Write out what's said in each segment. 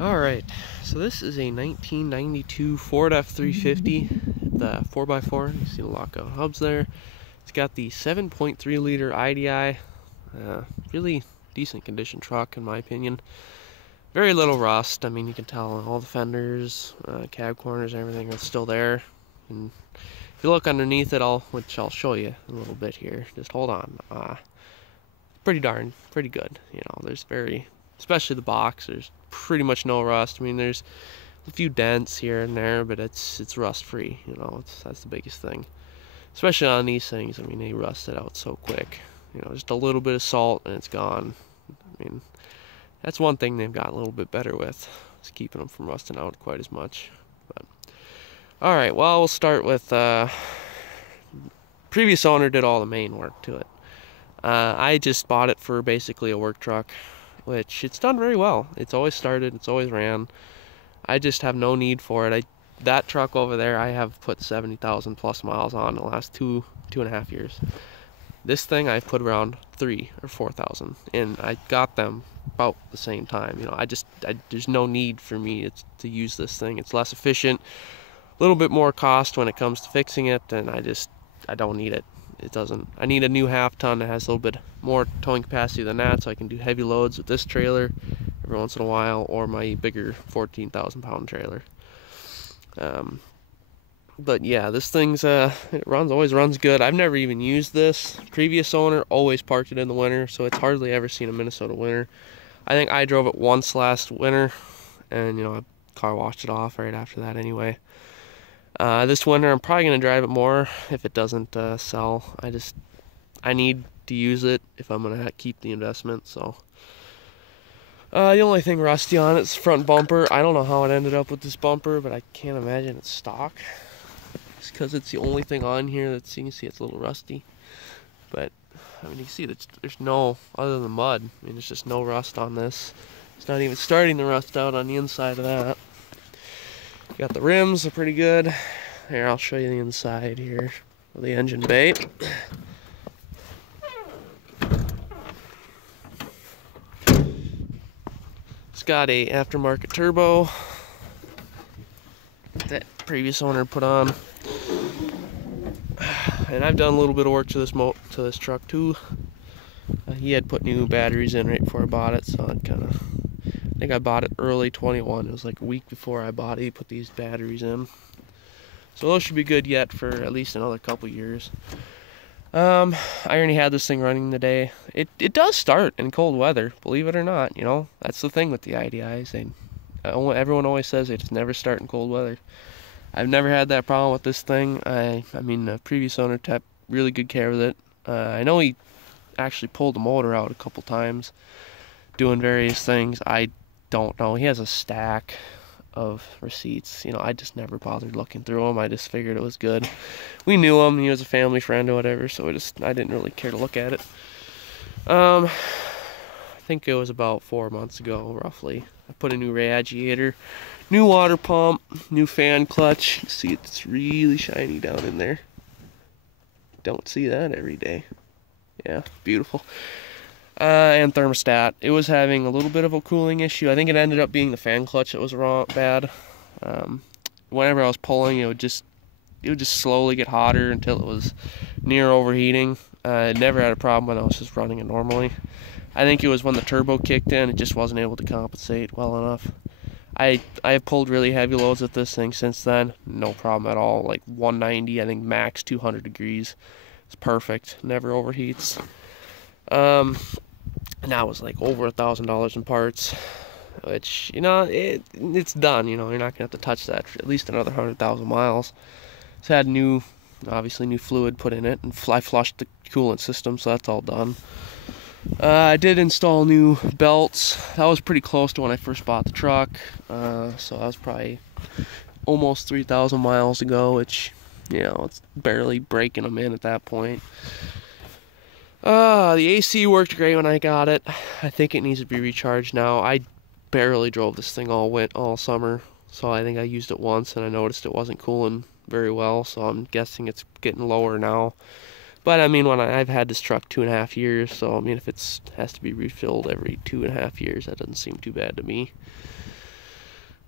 Alright, so this is a 1992 Ford F-350, the 4x4. You see the lockout hubs there. It's got the 7.3 liter IDI, really decent condition truck in my opinion. Very little rust. I mean, you can tell all the fenders, cab corners, everything is still there. And if you look underneath it all, which I'll show you a little bit here, just hold on. Pretty good. You know, especially the box, there's pretty much no rust. I mean, there's a few dents here and there, but it's rust free. You know, that's the biggest thing. Especially on these things. I mean, they rust it out so quick. You know, just a little bit of salt and it's gone. I mean, that's one thing they've got a little bit better with. It's keeping them from rusting out quite as much. But all right, well, we'll start with previous owner did all the main work to it. I just bought it for basically a work truck, which it's done very well. It's always started, it's always ran. I just have no need for it. That truck over there, I have put 70,000 plus miles on in the last two and a half years. This thing I put around 3,000 or 4,000, and I got them about the same time. You know, there's no need for me to use this thing. It's less efficient, a little bit more cost when it comes to fixing it, and I don't need it. It doesn't. I need a new half ton that has a little bit more towing capacity than that, so I can do heavy loads with this trailer every once in a while, or my bigger 14,000 pound trailer. But yeah, this thing's it always runs good. I've never even used this. Previous owner always parked it in the winter, so it's hardly ever seen a Minnesota winter. I think I drove it once last winter, and you know, I car washed it off right after that anyway. This winter I'm probably going to drive it more if it doesn't sell. I need to use it if I'm going to keep the investment. So the only thing rusty on it is front bumper. I don't know how it ended up with this bumper, but I can't imagine it's stock. It's because it's the only thing on here you can see it's a little rusty. But I mean, you can see that there's no, other than mud, I mean, there's just no rust on this. It's not even starting to rust out on the inside of that. Got the rims, they're pretty good. Here, I'll show you the inside here of the engine bay. It's got a aftermarket turbo that previous owner put on, and I've done a little bit of work to this truck too. He had put new batteries in right before I bought it, so I think I bought it early 21. It was like a week before I bought it. He put these batteries in, so those should be good yet for at least another couple years. I already had this thing running today. It does start in cold weather, believe it or not. You know, that's the thing with the IDIs. Everyone always says they just never start in cold weather. I've never had that problem with this thing. I mean, the previous owner took really good care of it. I know he actually pulled the motor out a couple times doing various things. I don't know. He has a stack of receipts. You know, I just never bothered looking through them. I just figured it was good. We knew him. He was a family friend or whatever, so I didn't really care to look at it. I think it was about 4 months ago, roughly. I put a new radiator, new water pump, new fan clutch. You see, it's really shiny down in there. Don't see that every day. Yeah, beautiful. And thermostat. It was having a little bit of a cooling issue. I think it ended up being the fan clutch that was bad. Whenever I was pulling, it would just slowly get hotter until it was near overheating. It never had a problem when I was just running it normally. I think it was when the turbo kicked in, it just wasn't able to compensate well enough. I have pulled really heavy loads with this thing since then. No problem at all. Like 190, I think max 200 degrees. It's perfect. Never overheats. Now it's like over $1,000 in parts, which, you know, it's done. You know, you're not gonna have to touch that for at least another 100,000 miles. It's had obviously new fluid put in it, and I flushed the coolant system, so that's all done. I did install new belts. That was pretty close to when I first bought the truck, so that was probably almost 3,000 miles ago, which, you know, it's barely breaking them in at that point. The AC worked great when I got it. I think it needs to be recharged now. I barely drove this thing all summer, so I think I used it once and I noticed it wasn't cooling very well, so I'm guessing it's getting lower now. But I mean, I've had this truck 2.5 years, so I mean, if it has to be refilled every 2.5 years, that doesn't seem too bad to me.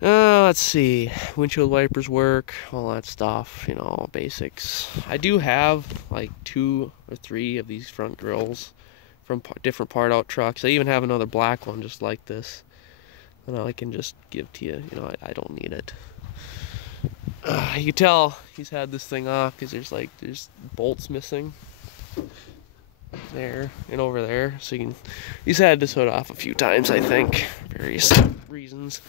Let's see, windshield wipers work, all that stuff, you know, basics. I do have like 2 or 3 of these front grills from different part out trucks. I even have another black one just like this, and I can just give to you. You know, I don't need it. You can tell he's had this thing off because there's bolts missing there and over there, so he's had this hood off a few times, I think, for various reasons.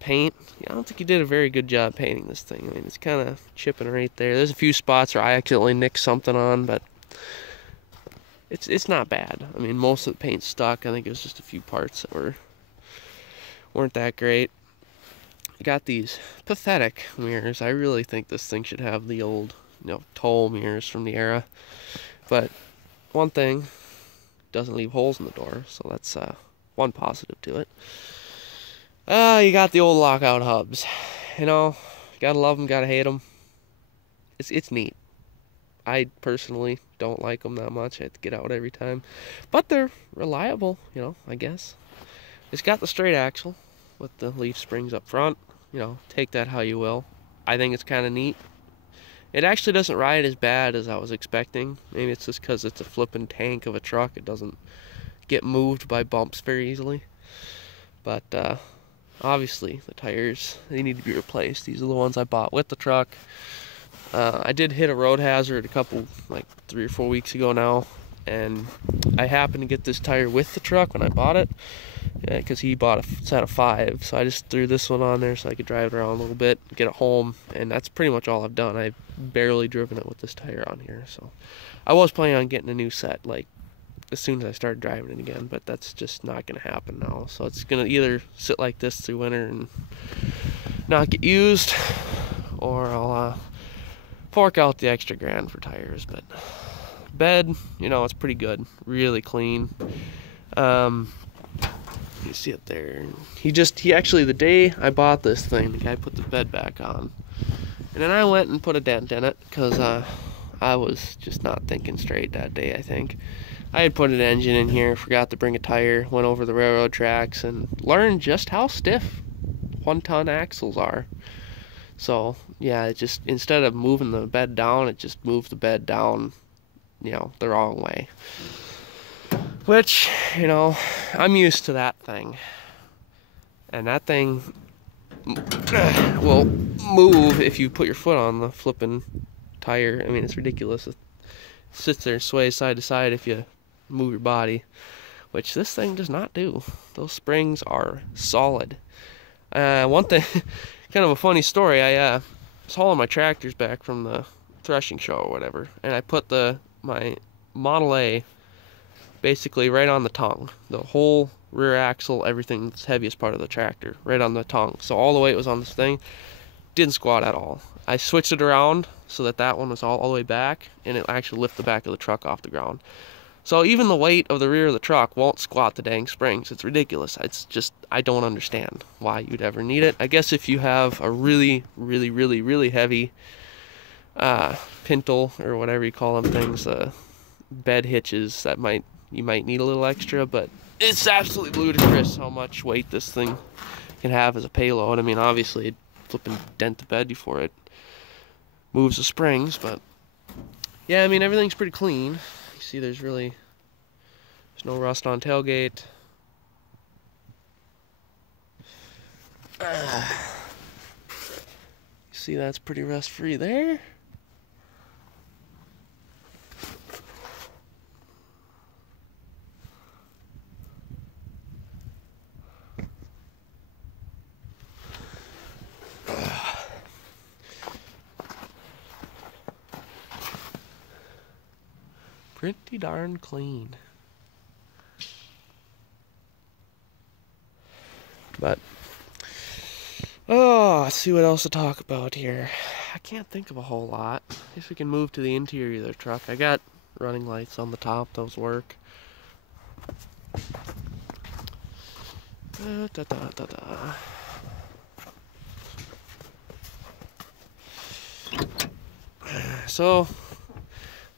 Paint, yeah, I don't think he did a very good job painting this thing. I mean, it's kind of chipping right there. There's a few spots where I accidentally nicked something on, but it's not bad. I mean, most of the paint's stuck. I think it was just a few parts that weren't that great. You got these pathetic mirrors. I really think this thing should have the old, you know, toll mirrors from the era. But one thing, doesn't leave holes in the door, so that's one positive to it. You got the old lockout hubs. You know, gotta love them, gotta hate them. It's neat. I personally don't like them that much. I have to get out every time. But they're reliable, you know, I guess. It's got the straight axle with the leaf springs up front. You know, take that how you will. I think it's kind of neat. It actually doesn't ride as bad as I was expecting. Maybe it's just because it's a flipping tank of a truck. It doesn't get moved by bumps very easily. But, obviously, the tires, they need to be replaced. These are the ones I bought with the truck. I did hit a road hazard a couple, like 3 or 4 weeks ago now, and I happened to get this tire with the truck when I bought it, because he bought a set of 5, so I just threw this one on there so I could drive it around a little bit, get it home, and that's pretty much all I've done. I've barely driven it with this tire on here, so I was planning on getting a new set, like, as soon as I started driving it again, but that's just not going to happen now. So it's going to either sit like this through winter and not get used, or I'll fork out the extra grand for tires. But bed, you know, it's pretty good, really clean. You see it there. He actually, the day I bought this thing, the guy put the bed back on, and then I went and put a dent in it because I was just not thinking straight that day, I think. I had put an engine in here, forgot to bring a tire, went over the railroad tracks, and learned just how stiff 1-ton axles are. So, yeah, it just, instead of moving the bed down, it just moved the bed down, you know, the wrong way. Which, you know, I'm used to that thing. And that thing will move if you put your foot on the flipping tire. I mean, it's ridiculous. It sits there and sways side to side if you move your body, which this thing does not do. Those springs are solid. One thing, kind of a funny story, I was hauling my tractors back from the threshing show or whatever, and I put my Model A basically right on the tongue. The whole rear axle, everything, the heaviest part of the tractor, right on the tongue. So all the weight was on this thing. Didn't squat at all. I switched it around so that one was all the way back, and it actually lifted the back of the truck off the ground. So even the weight of the rear of the truck won't squat the dang springs. It's ridiculous. It's just, I don't understand why you'd ever need it. I guess if you have a really, really, really, really heavy pintle, or whatever you call them things, bed hitches, you might need a little extra, but it's absolutely ludicrous how much weight this thing can have as a payload. I mean, obviously, it'd flipping dent the bed before it moves the springs, but yeah, I mean, everything's pretty clean. You see there's no rust on tailgate. You see that's pretty rust free there. Pretty darn clean. But, let's see what else to talk about here. I can't think of a whole lot. I guess we can move to the interior of the truck. I got running lights on the top, those work. So,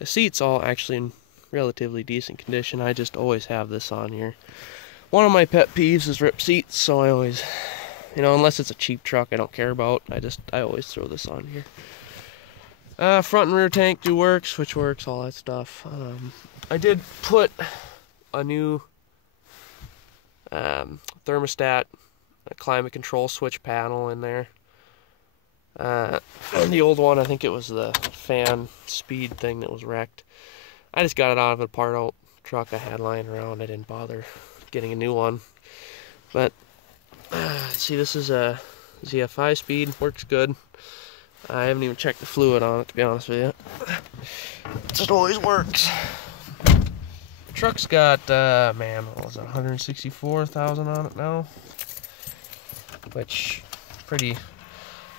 The seat's all actually in relatively decent condition. I just always have this on here. One of my pet peeves is ripped seats, so I always, you know, unless it's a cheap truck I don't care about, I always throw this on here. Front and rear tank do work, switch works, all that stuff. I did put a new thermostat, a climate control switch panel in there. And the old one, I think it was the fan speed thing that was wrecked. I just got it out of a part out truck I had lying around. I didn't bother getting a new one. But see, this is a ZF5 speed, works good. I haven't even checked the fluid on it, to be honest with you. It just always works. The truck's got, man, what was it, 164,000 on it now? Which, pretty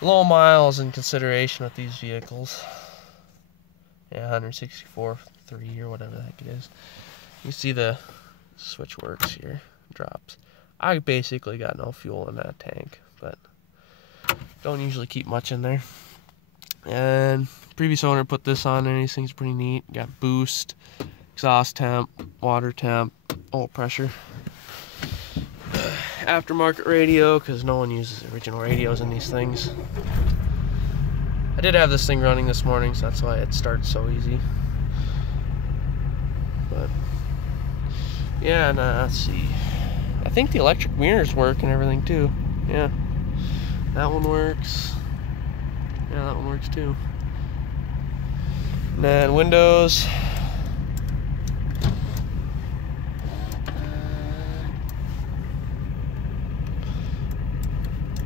low miles in consideration with these vehicles. Yeah, 164.3 or whatever the heck it is. You see the switch works here, drops. I basically got no fuel in that tank, but don't usually keep much in there. And previous owner put this on there. These things are pretty neat. Got boost, exhaust temp, water temp, oil pressure. Aftermarket radio, because no one uses original radios in these things. I did have this thing running this morning, so that's why it starts so easy. But yeah, and let's see. I think the electric mirrors work and everything too. Yeah, that one works. Yeah, that one works too. And then windows.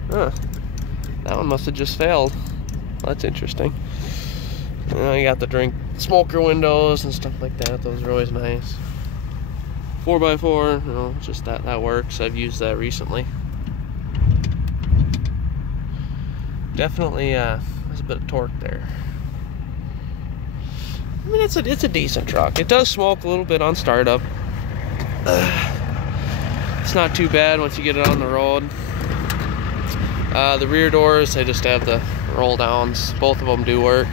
Huh. That one must have just failed. Well, that's interesting. You got the drink smoker windows and stuff like that. Those are always nice. 4x4, you know, just that works. I've used that recently. Definitely there's a bit of torque there. I mean, it's a decent truck. It does smoke a little bit on startup. It's not too bad once you get it on the road. The rear doors, I just have the roll downs. Both of them do work.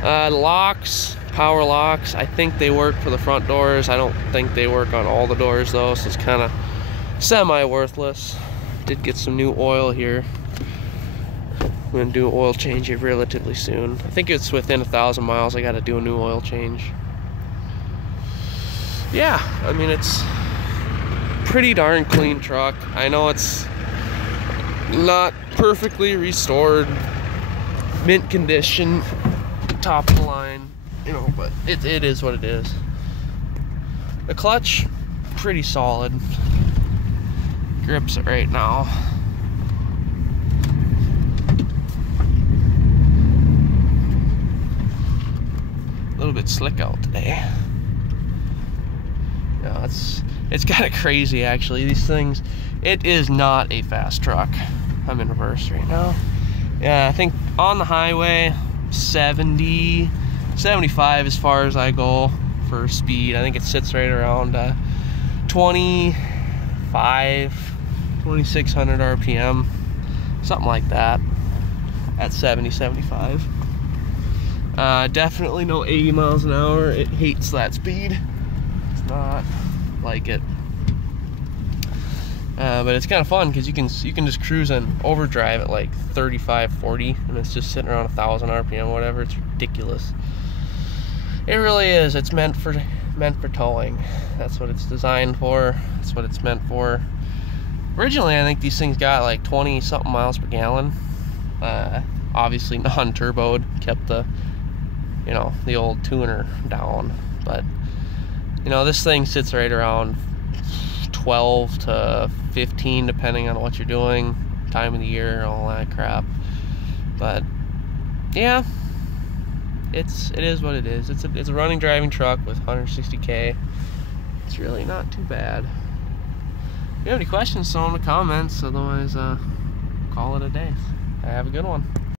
The locks, power locks, I think they work for the front doors. I don't think they work on all the doors though, so it's kind of semi-worthless. Did get some new oil here. I'm gonna do an oil change here relatively soon. I think it's within 1,000 miles I gotta do a new oil change. Yeah, I mean, it's pretty darn clean truck. I know it's not perfectly restored, mint condition, top of the line, you know, but it is what it is. The clutch, pretty solid. Grips it right now. A little bit slick out today. Yeah, it's kind of crazy actually. These things, it is not a fast truck. I'm in reverse right now. Yeah, I think on the highway 70, 75 as far as I go for speed. I think it sits right around 2600 RPM, something like that, at 70, 75. Definitely no 80 miles an hour. It hates that speed. It's not like it. But it's kind of fun because you can just cruise and overdrive at like 35, 40, and it's just sitting around 1,000 RPM or whatever. It's ridiculous. It really is. It's meant for towing. That's what it's designed for. That's what it's meant for. Originally, I think these things got like 20 something miles per gallon. Obviously non-turboed, kept the, you know, the old tuner down. But you know, this thing sits right around 12 to 15 depending on what you're doing, time of the year, all that crap. But yeah, it is what it is. It's a running driving truck with 160k. It's really not too bad. If you have any questions, throw them in the comments. Otherwise, call it a day. Have a good one.